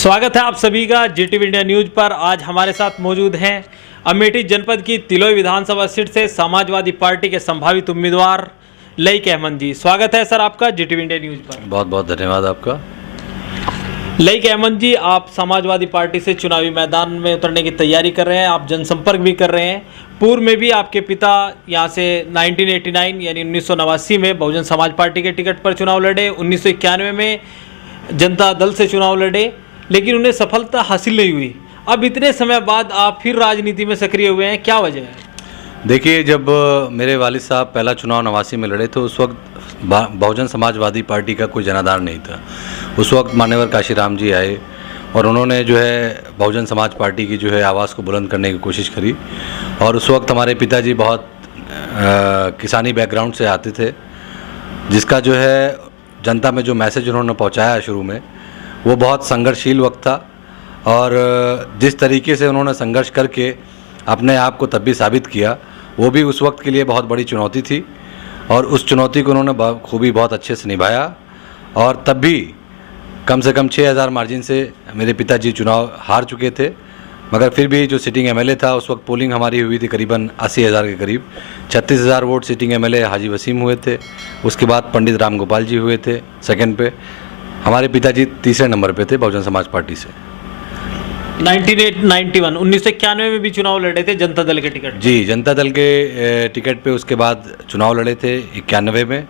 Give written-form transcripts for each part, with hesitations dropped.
स्वागत है आप सभी का जीटीवी इंडिया न्यूज पर। आज हमारे साथ मौजूद हैं अमेठी जनपद की तिलोई विधानसभा सीट से समाजवादी पार्टी के संभावित उम्मीदवार लईक अहमद जी। स्वागत है सर आपका जीटीवी इंडिया न्यूज पर। बहुत बहुत धन्यवाद आपका। लईक अहमद जी, आप समाजवादी पार्टी से चुनावी मैदान में उतरने की तैयारी कर रहे हैं, आप जनसंपर्क भी कर रहे हैं। पूर्व में भी आपके पिता यहाँ से 1989 यानी 1989 में बहुजन समाज पार्टी के टिकट पर चुनाव लड़े, 1991 में जनता दल से चुनाव लड़े, लेकिन उन्हें सफलता हासिल नहीं हुई। अब इतने समय बाद आप फिर राजनीति में सक्रिय हुए हैं, क्या वजह है? देखिए, जब मेरे वालिद साहब पहला चुनाव 89 में लड़े तो उस वक्त बहुजन समाजवादी पार्टी का कोई जनाधार नहीं था। उस वक्त मान्यवर काशीराम जी आए और उन्होंने जो है बहुजन समाज पार्टी की जो है आवाज़ को बुलंद करने की कोशिश करी। और उस वक्त हमारे पिताजी बहुत किसानी बैकग्राउंड से आते थे, जिसका जो है जनता में जो मैसेज उन्होंने पहुंचाया शुरू में वो बहुत संघर्षशील वक्त था। और जिस तरीके से उन्होंने संघर्ष करके अपने आप को तब भी साबित किया, वो भी उस वक्त के लिए बहुत बड़ी चुनौती थी। और उस चुनौती को उन्होंने खूबी बहुत अच्छे से निभाया। और तब भी कम से कम 6000 मार्जिन से मेरे पिताजी चुनाव हार चुके थे, मगर फिर भी जो सिटिंग एमएलए था, उस वक्त पोलिंग हमारी हुई थी करीबन 80,000 के करीब। 36,000 वोट सिटिंग एमएलए हाजी वसीम हुए थे। उसके बाद पंडित राम गोपाल जी हुए थे सेकंड पे। हमारे पिताजी तीसरे नंबर पे थे बहुजन समाज पार्टी से। 1991 में भी चुनाव लड़े थे जनता दल के टिकट? जी, जनता दल के टिकट पे उसके बाद चुनाव लड़े थे 91 में।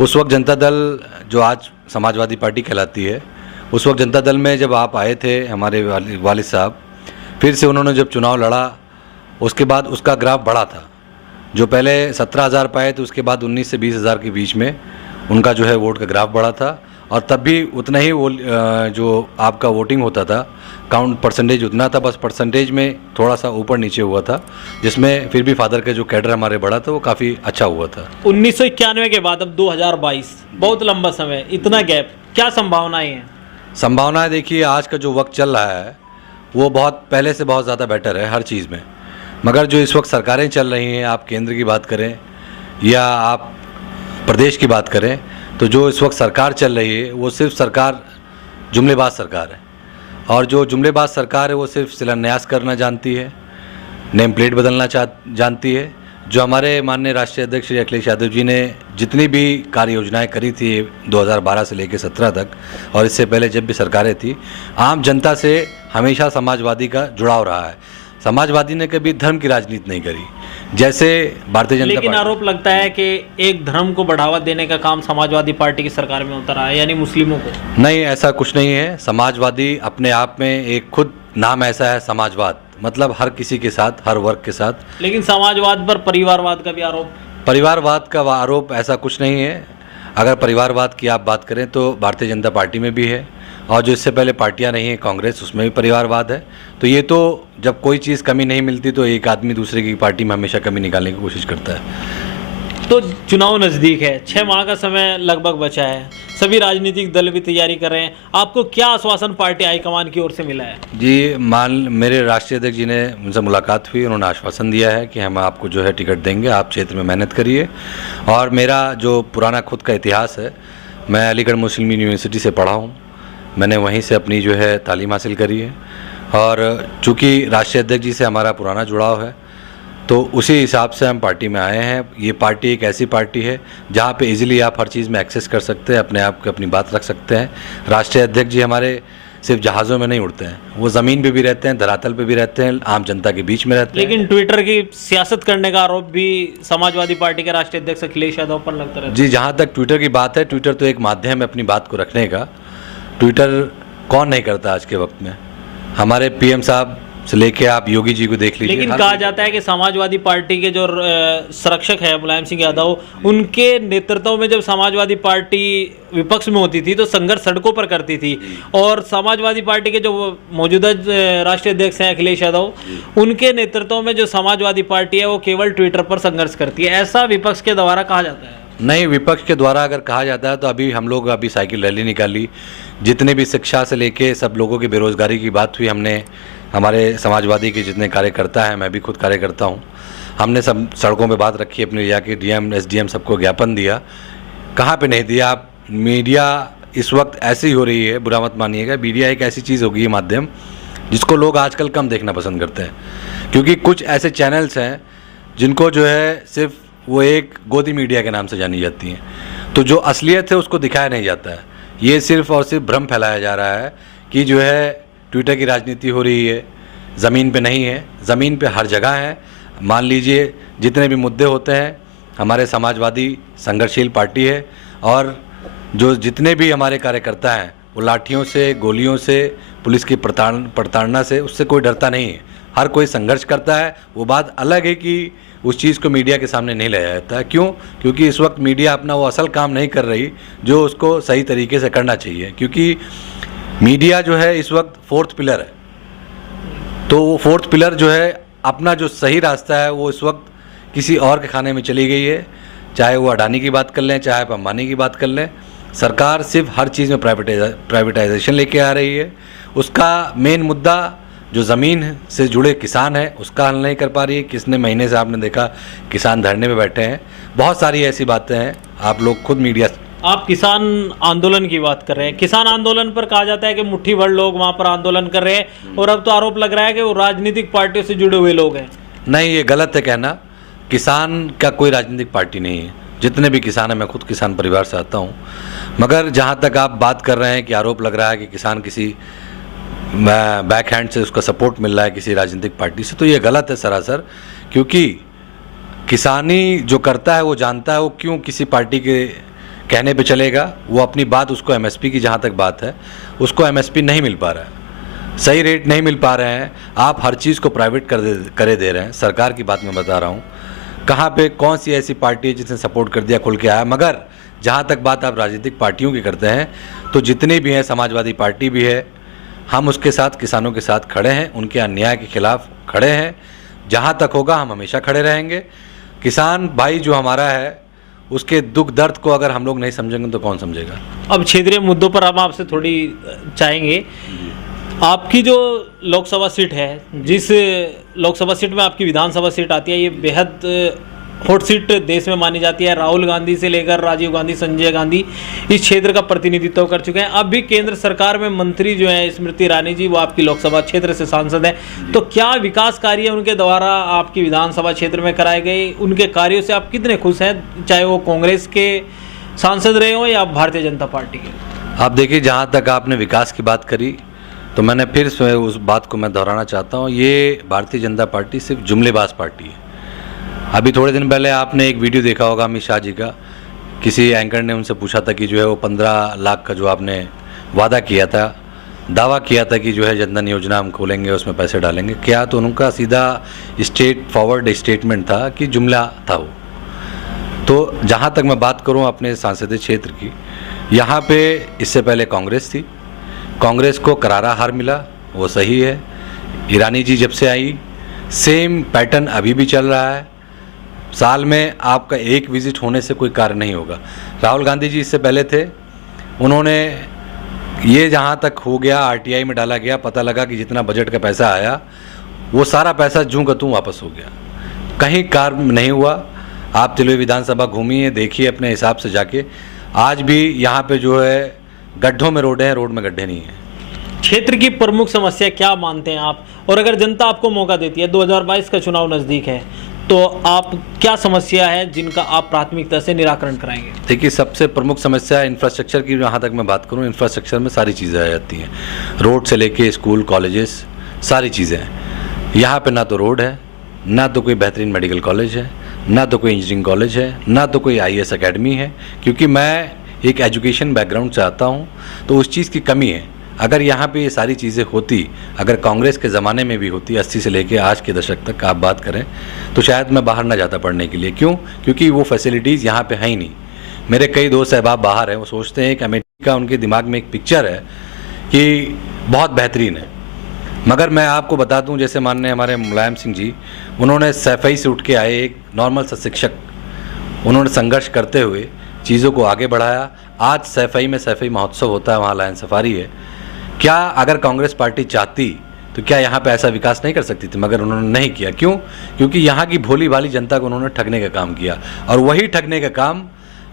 उस वक्त जनता दल जो आज समाजवादी पार्टी कहलाती है, उस वक्त जनता दल में जब आप आए थे हमारे वालिद साहब, फिर से उन्होंने जब चुनाव लड़ा, उसके बाद उसका ग्राफ बढ़ा था। जो पहले 17,000 पाए थे, उसके बाद 19 से 20,000 के बीच में उनका जो है वोट का ग्राफ बढ़ा था। और तब भी उतना ही वो जो आपका वोटिंग होता था, काउंट परसेंटेज उतना था, बस परसेंटेज में थोड़ा सा ऊपर नीचे हुआ था, जिसमें फिर भी फादर के जो कैडर हमारे बढ़ा था वो काफ़ी अच्छा हुआ था। 1991 के बाद अब 2022, बहुत लंबा समय, इतना गैप, क्या संभावनाएं हैं? संभावनाएं देखिए, आज का जो वक्त चल रहा है वो बहुत पहले से बहुत ज़्यादा बेटर है हर चीज़ में। मगर जो इस वक्त सरकारें चल रही हैं, आप केंद्र की बात करें या आप प्रदेश की बात करें, तो जो इस वक्त सरकार चल रही है वो सिर्फ सरकार जुमलेबाज सरकार है। और जो जुमलेबाज सरकार है वो सिर्फ शिलान्यास करना जानती है, नेम प्लेट बदलना जानती है। जो हमारे माननीय राष्ट्रीय अध्यक्ष श्री अखिलेश यादव जी ने जितनी भी कार्य योजनाएँ करी थी 2012 से लेकर 17 तक, और इससे पहले जब भी सरकारें थी, आम जनता से हमेशा समाजवादी का जुड़ाव रहा है। समाजवादी ने कभी धर्म की राजनीति नहीं करी, जैसे भारतीय जनता पार्टी। लेकिन आरोप लगता है कि एक धर्म को बढ़ावा देने का काम समाजवादी पार्टी की सरकार में होता रहा है, यानी मुस्लिमों को। नहीं, ऐसा कुछ नहीं है। समाजवादी अपने आप में एक खुद नाम ऐसा है, समाजवाद, मतलब हर किसी के साथ, हर वर्ग के साथ। लेकिन समाजवाद पर परिवारवाद का भी आरोप। परिवारवाद का आरोप ऐसा कुछ नहीं है। अगर परिवारवाद की आप बात करें तो भारतीय जनता पार्टी में भी है, और जो इससे पहले पार्टियां नहीं हैं कांग्रेस, उसमें भी परिवारवाद है। तो ये तो जब कोई चीज़ कमी नहीं मिलती तो एक आदमी दूसरे की पार्टी में हमेशा कमी निकालने की कोशिश करता है। तो चुनाव नज़दीक है, 6 माह का समय लगभग बचा है, सभी राजनीतिक दल भी तैयारी कर रहे हैं। आपको क्या आश्वासन पार्टी हाईकमान की ओर से मिला है? जी, मेरे राष्ट्रीय अध्यक्ष जी ने उनसे मुलाकात हुई, उन्होंने आश्वासन दिया है कि हम आपको जो है टिकट देंगे, आप क्षेत्र में मेहनत करिए। और मेरा जो पुराना खुद का इतिहास है, मैं अलीगढ़ मुस्लिम यूनिवर्सिटी से पढ़ा हूँ, मैंने वहीं से अपनी जो है तालीम हासिल करी है। और चूँकि राष्ट्रीय अध्यक्ष जी से हमारा पुराना जुड़ाव है, तो उसी हिसाब से हम पार्टी में आए हैं। ये पार्टी एक ऐसी पार्टी है जहाँ पे इजीली आप हर चीज़ में एक्सेस कर सकते हैं, अपने आप को अपनी बात रख सकते हैं। राष्ट्रीय अध्यक्ष जी हमारे सिर्फ जहाज़ों में नहीं उड़ते हैं, वो ज़मीन पे भी रहते हैं, धरातल पे भी रहते हैं, आम जनता के बीच में रहते हैं। लेकिन ट्विटर की सियासत करने का आरोप भी समाजवादी पार्टी के राष्ट्रीय अध्यक्ष अखिलेश यादव पर लगता रहता है। जी, जहाँ तक ट्विटर की बात है, ट्विटर तो एक माध्यम है अपनी बात को रखने का। ट्विटर कौन नहीं करता आज के वक्त में? हमारे पीएम साहब से लेके आप योगी जी को देख लीजिए। लेकिन कहा जाता है कि समाजवादी पार्टी के जो संरक्षक है मुलायम सिंह यादव, उनके नेतृत्व में जब समाजवादी पार्टी विपक्ष में होती थी तो संघर्ष सड़कों पर करती थी, और समाजवादी पार्टी के जो मौजूदा राष्ट्रीय अध्यक्ष हैं अखिलेश यादव, उनके नेतृत्व में जो समाजवादी पार्टी है वो केवल ट्विटर पर संघर्ष करती है, ऐसा विपक्ष के द्वारा कहा जाता है। नहीं, विपक्ष के द्वारा अगर कहा जाता है तो अभी हम लोग साइकिल रैली निकाली, जितने भी शिक्षा से लेके सब लोगों की बेरोजगारी की बात हुई, हमने हमारे समाजवादी के जितने कार्यकर्ता हैं, मैं भी खुद कार्यकर्ता हूं, हमने सब सड़कों पे बात रखी, अपने एरिया के डीएम एसडीएम सबको ज्ञापन दिया। कहाँ पे नहीं दिया? आप मीडिया इस वक्त ऐसी हो रही है, बुरा मत मानिएगा, मीडिया एक ऐसी चीज़ हो गई है माध्यम जिसको लोग आजकल कम देखना पसंद करते हैं, क्योंकि कुछ ऐसे चैनल्स हैं जिनको जो है सिर्फ वो एक गोदी मीडिया के नाम से जानी जाती हैं, तो जो असलियत है उसको दिखाया नहीं जाता है। ये सिर्फ और सिर्फ भ्रम फैलाया जा रहा है कि जो है ट्विटर की राजनीति हो रही है, ज़मीन पे नहीं है। ज़मीन पे हर जगह है। मान लीजिए जितने भी मुद्दे होते हैं, हमारे समाजवादी संघर्षशील पार्टी है, और जो जितने भी हमारे कार्यकर्ता हैं वो लाठियों से, गोलियों से, पुलिस की प्रताड़ना से, उससे कोई डरता नहीं है। हर कोई संघर्ष करता है। वो बात अलग है कि उस चीज़ को मीडिया के सामने नहीं लाया जाता है। क्यों? क्योंकि इस वक्त मीडिया अपना वो असल काम नहीं कर रही जो उसको सही तरीके से करना चाहिए, क्योंकि मीडिया जो है इस वक्त फोर्थ पिलर है। तो वो फोर्थ पिलर जो है अपना जो सही रास्ता है वो इस वक्त किसी और के खाने में चली गई है। चाहे वो अडानी की बात कर लें, चाहे आप अंबानी की बात कर लें, सरकार सिर्फ हर चीज़ में प्राइवेटाइजेशन लेके आ रही है। उसका मेन मुद्दा जो ज़मीन से जुड़े किसान हैं उसका हल नहीं कर पा रही है। कितने महीने से आपने देखा किसान धरने में बैठे हैं। बहुत सारी ऐसी बातें हैं, आप लोग खुद मीडिया। आप किसान आंदोलन की बात कर रहे हैं। किसान आंदोलन पर कहा जाता है कि मुट्ठी भर लोग वहां पर आंदोलन कर रहे हैं, और अब तो आरोप लग रहा है कि वो राजनीतिक पार्टियों से जुड़े हुए लोग हैं। नहीं, ये गलत है कहना। किसान का कोई राजनीतिक पार्टी नहीं है। जितने भी किसान हैं, मैं खुद किसान परिवार से आता हूँ, मगर जहाँ तक आप बात कर रहे हैं कि आरोप लग रहा है कि किसान किसी बैक हैंड से उसका सपोर्ट मिल रहा है किसी राजनीतिक पार्टी से, तो ये गलत है सरासर। क्योंकि किसानी जो करता है वो जानता है वो क्यों किसी पार्टी के कहने पे चलेगा। वो अपनी बात, उसको एमएसपी की जहाँ तक बात है, उसको एमएसपी नहीं मिल पा रहा है, सही रेट नहीं मिल पा रहे हैं। आप हर चीज़ को प्राइवेट करे दे रहे हैं। सरकार की बात मैं बता रहा हूँ, कहाँ पे कौन सी ऐसी पार्टी है जिसने सपोर्ट कर दिया, खुल के आया। मगर जहाँ तक बात आप राजनीतिक पार्टियों की करते हैं, तो जितनी भी हैं, समाजवादी पार्टी भी है, हम उसके साथ, किसानों के साथ खड़े हैं, उनके अन्याय के खिलाफ खड़े हैं। जहाँ तक होगा हम हमेशा खड़े रहेंगे। किसान भाई जो हमारा है, उसके दुख दर्द को अगर हम लोग नहीं समझेंगे तो कौन समझेगा। अब क्षेत्रीय मुद्दों पर हम आपसे थोड़ी चाहेंगे। आपकी जो लोकसभा सीट है, जिस लोकसभा सीट में आपकी विधानसभा सीट आती है, ये बेहद हॉट सीट देश में मानी जाती है। राहुल गांधी से लेकर राजीव गांधी, संजय गांधी इस क्षेत्र का प्रतिनिधित्व कर चुके हैं। अब भी केंद्र सरकार में मंत्री जो है स्मृति ईरानी जी, वो आपकी लोकसभा क्षेत्र से सांसद हैं। तो क्या विकास कार्य उनके द्वारा आपकी विधानसभा क्षेत्र में कराए गए, उनके कार्यों से आप कितने खुश हैं, चाहे वो कांग्रेस के सांसद रहे हो या भारतीय जनता पार्टी के? आप देखिए, जहाँ तक आपने विकास की बात करी, तो मैंने फिर से उस बात को मैं दोहराना चाहता हूँ। ये भारतीय जनता पार्टी सिर्फ जुमलेबाज पार्टी है। अभी थोड़े दिन पहले आपने एक वीडियो देखा होगा अमित शाह जी का। किसी एंकर ने उनसे पूछा था कि जो है वो 15 लाख का जो आपने वादा किया था, दावा किया था कि जो है जनधन योजना हम खोलेंगे, उसमें पैसे डालेंगे, क्या? तो उनका सीधा स्ट्रेट फॉरवर्ड स्टेटमेंट था कि जुमला था वो। तो जहाँ तक मैं बात करूँ अपने संसदीय क्षेत्र की, यहाँ पे इससे पहले कांग्रेस थी। कांग्रेस को करारा हार मिला, वो सही है। ईरानी जी जब से आई, सेम पैटर्न अभी भी चल रहा है। साल में आपका एक विजिट होने से कोई कार्य नहीं होगा। राहुल गांधी जी इससे पहले थे, उन्होंने ये जहाँ तक हो गया, आरटीआई में डाला गया, पता लगा कि जितना बजट का पैसा आया वो सारा पैसा जूं का तूं वापस हो गया, कहीं कार्य नहीं हुआ। आप तिलवे विधानसभा घूमिए, देखिए अपने हिसाब से जाके। आज भी यहाँ पे जो है गड्ढों में रोड है, रोड में गड्ढे नहीं है। क्षेत्र की प्रमुख समस्या क्या मानते हैं आप, और अगर जनता आपको मौका देती है, 2022 का चुनाव नज़दीक है, तो आप क्या समस्या है जिनका आप प्राथमिकता से निराकरण कराएंगे? देखिए, सबसे प्रमुख समस्या इंफ्रास्ट्रक्चर की जहाँ तक मैं बात करूँ, इंफ्रास्ट्रक्चर में सारी चीज़ें आ जाती हैं। रोड से लेके स्कूल, कॉलेजेस, सारी चीज़ें हैं। यहाँ पे ना तो रोड है, ना तो कोई बेहतरीन मेडिकल कॉलेज है, ना तो कोई इंजीनियरिंग कॉलेज है, ना तो कोई IAS एकेडमी है। क्योंकि मैं एक एजुकेशन बैकग्राउंड से आता हूँ, तो उस चीज़ की कमी है। अगर यहाँ पे ये सारी चीज़ें होती, अगर कांग्रेस के ज़माने में भी होती, 80 से लेके आज के दशक तक आप बात करें, तो शायद मैं बाहर ना जाता पढ़ने के लिए। क्यों? क्योंकि वो फैसिलिटीज़ यहाँ पे हैं ही नहीं। मेरे कई दोस्त अहबाब बाहर हैं, वो सोचते हैं कि अमेठी का उनके दिमाग में एक पिक्चर है कि बहुत बेहतरीन है। मगर मैं आपको बता दूं, जैसे माननीय हमारे मुलायम सिंह जी, उन्होंने सैफई से उठ के आए, एक नॉर्मल सा शिक्षक, उन्होंने संघर्ष करते हुए चीज़ों को आगे बढ़ाया। आज सैफई में सैफई महोत्सव होता है, वहाँ लायन सफारी है। क्या अगर कांग्रेस पार्टी चाहती तो क्या यहाँ पे ऐसा विकास नहीं कर सकती थी? मगर उन्होंने नहीं किया। क्यों? क्योंकि यहाँ की भोली भाली जनता को उन्होंने ठगने का काम किया, और वही ठगने का काम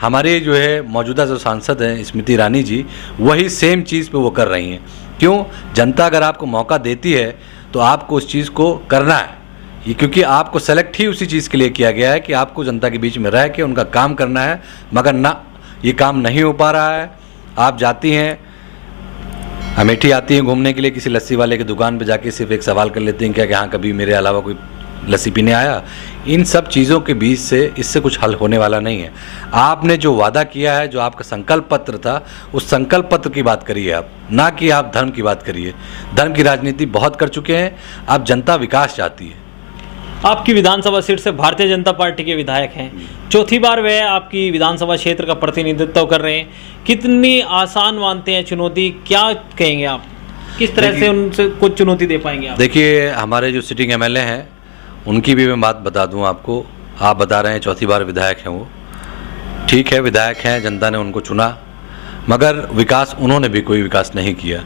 हमारे जो है मौजूदा जो सांसद हैं स्मृति ईरानी जी, वही सेम चीज़ पे वो कर रही हैं। क्यों? जनता अगर आपको मौका देती है तो आपको उस चीज़ को करना है, ये क्योंकि आपको सेलेक्ट ही उसी चीज़ के लिए किया गया है कि आपको जनता के बीच में रह के उनका काम करना है। मगर ना, ये काम नहीं हो पा रहा है। आप जाती हैं, अमेठी आती हैं घूमने के लिए, किसी लस्सी वाले की दुकान पे जाके सिर्फ एक सवाल कर लेते हैं क्या कि हाँ कभी मेरे अलावा कोई लस्सी पीने आया। इन सब चीज़ों के बीच से इससे कुछ हल होने वाला नहीं है। आपने जो वादा किया है, जो आपका संकल्प पत्र था, उस संकल्प पत्र की बात करिए आप, ना कि आप धर्म की बात करिए। धर्म की राजनीति बहुत कर चुके हैं, अब जनता विकास चाहती है। आपकी विधानसभा सीट से भारतीय जनता पार्टी के विधायक हैं, चौथी बार वह आपकी विधानसभा क्षेत्र का प्रतिनिधित्व कर रहे हैं। कितनी आसान मानते हैं चुनौती, क्या कहेंगे आप, किस तरह से उनसे कुछ चुनौती दे पाएंगे आप? देखिए, हमारे जो सिटिंग एमएलए हैं उनकी भी मैं बात बता दूं आपको। आप बता रहे हैं चौथी बार विधायक हैं वो, ठीक है, विधायक हैं, जनता ने उनको चुना, मगर विकास उन्होंने भी कोई विकास नहीं किया।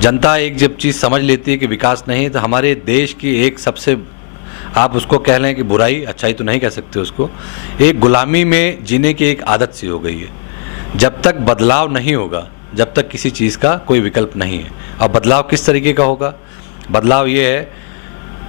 जनता एक जब चीज़ समझ लेती है कि विकास नहीं, तो हमारे देश की एक सबसे, आप उसको कह लें कि बुराई, अच्छाई तो नहीं कह सकते उसको, एक गुलामी में जीने की एक आदत सी हो गई है। जब तक बदलाव नहीं होगा, जब तक किसी चीज़ का कोई विकल्प नहीं है। अब बदलाव किस तरीके का होगा? बदलाव ये है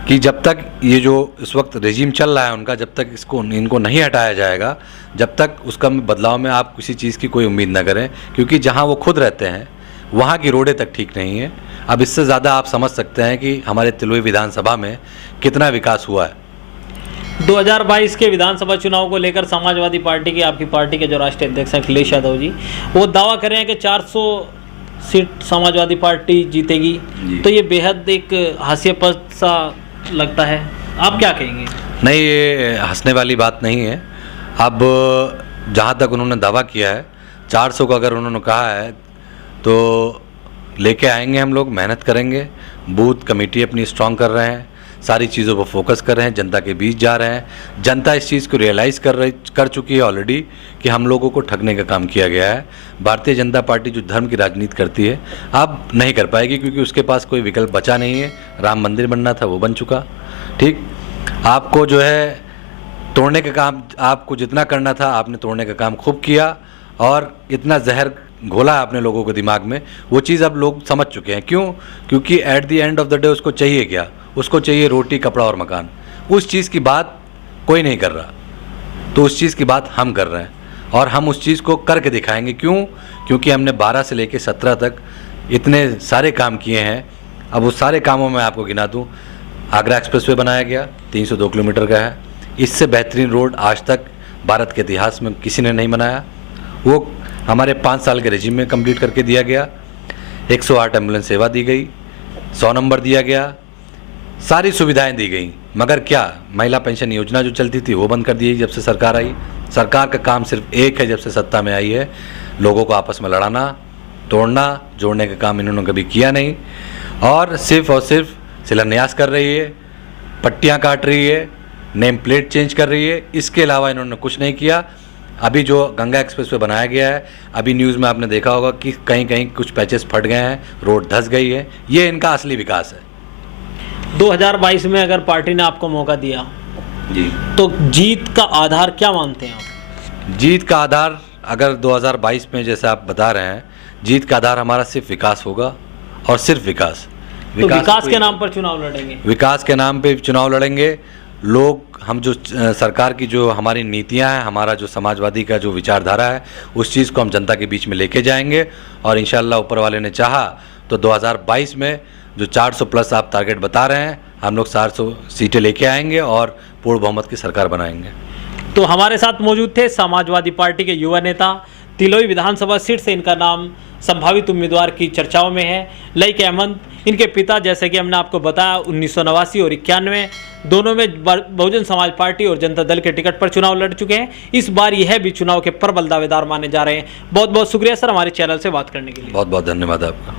कि जब तक ये जो इस वक्त रेजिम चल रहा है उनका, जब तक इनको नहीं हटाया जाएगा, जब तक उसका बदलाव में आप किसी चीज़ की कोई उम्मीद न करें, क्योंकि जहाँ वो खुद रहते हैं वहाँ की रोडें तक ठीक नहीं है। अब इससे ज़्यादा आप समझ सकते हैं कि हमारे तिलोई विधानसभा में कितना विकास हुआ है। 2022 के विधानसभा चुनाव को लेकर समाजवादी पार्टी की, आपकी पार्टी के जो राष्ट्रीय अध्यक्ष हैं अखिलेश यादव जी, वो दावा कर रहे हैं कि 400 सीट समाजवादी पार्टी जीतेगी। तो ये बेहद एक हास्यास्पद सा लगता है, आप क्या कहेंगे? नहीं, ये हंसने वाली बात नहीं है। अब जहाँ तक उन्होंने दावा किया है 400 का, अगर उन्होंने कहा है तो लेके आएंगे, हम लोग मेहनत करेंगे। बूथ कमेटी अपनी स्ट्रांग कर रहे हैं, सारी चीज़ों पर फोकस कर रहे हैं, जनता के बीच जा रहे हैं। जनता इस चीज़ को रियलाइज़ कर चुकी है ऑलरेडी कि हम लोगों को ठगने का काम किया गया है। भारतीय जनता पार्टी जो धर्म की राजनीति करती है अब नहीं कर पाएगी, क्योंकि उसके पास कोई विकल्प बचा नहीं है। राम मंदिर बनना था, वो बन चुका, ठीक। आपको जो है तोड़ने का काम, आपको जितना करना था आपने तोड़ने का काम खूब किया, और इतना जहर घोला है अपने लोगों के दिमाग में, वो चीज़ अब लोग समझ चुके हैं। क्यों? क्योंकि at the end of the day उसको चाहिए क्या? उसको चाहिए रोटी, कपड़ा और मकान। उस चीज़ की बात कोई नहीं कर रहा, तो उस चीज़ की बात हम कर रहे हैं, और हम उस चीज़ को करके दिखाएंगे। क्यों? क्योंकि हमने 12 से लेकर 17 तक इतने सारे काम किए हैं। अब उस सारे कामों में आपको गिना दूँ, आगरा एक्सप्रेसवे बनाया गया, 302 किलोमीटर का है। इससे बेहतरीन रोड आज तक भारत के इतिहास में किसी ने नहीं बनाया। वो हमारे 5 साल के रेजिम में कंप्लीट करके दिया गया। 108 एम्बुलेंस सेवा दी गई, 100 नंबर दिया गया, सारी सुविधाएं दी गई। मगर क्या, महिला पेंशन योजना जो चलती थी वो बंद कर दी जब से सरकार आई। सरकार का काम सिर्फ एक है जब से सत्ता में आई है, लोगों को आपस में लड़ाना, तोड़ना, जोड़ने का काम इन्होंने कभी किया नहीं। और सिर्फ शिलान्यास कर रही है, पट्टियाँ काट रही है, नेम प्लेट चेंज कर रही है, इसके अलावा इन्होंने कुछ नहीं किया। अभी जो गंगा एक्सप्रेस पे बनाया गया है, अभी न्यूज़ में आपने देखा होगा कि कहीं कहीं कुछ पैचेस फट गए हैं, रोड धंस गई है। ये इनका असली विकास है। 2022 में अगर पार्टी ने आपको मौका दिया जी, तो जीत का आधार क्या मानते हैं आप? जीत का आधार, अगर 2022 में जैसे आप बता रहे हैं, जीत का आधार हमारा सिर्फ विकास होगा, और सिर्फ विकास। तो विकास के नाम पर चुनाव लड़ेंगे? विकास के नाम पे चुनाव लड़ेंगे लोग। हम जो सरकार की जो हमारी नीतियां हैं, हमारा जो समाजवादी का जो विचारधारा है, उस चीज़ को हम जनता के बीच में लेके जाएंगे। और इंशाल्लाह ऊपर वाले ने चाहा तो 2022 में जो 400 प्लस आप टारगेट बता रहे हैं, हम लोग 400 सीटें लेके आएंगे और पूर्ण बहुमत की सरकार बनाएंगे। तो हमारे साथ मौजूद थे समाजवादी पार्टी के युवा नेता, तिलोई विधानसभा सीट से इनका नाम संभावित उम्मीदवार की चर्चाओं में है, लईक अहमद। इनके पिता, जैसे कि हमने आपको बताया, 1989 और 91 दोनों में बहुजन समाज पार्टी और जनता दल के टिकट पर चुनाव लड़ चुके हैं। इस बार यह भी चुनाव के प्रबल दावेदार माने जा रहे हैं। बहुत बहुत शुक्रिया सर, हमारे चैनल से बात करने के लिए। बहुत बहुत धन्यवाद आपका।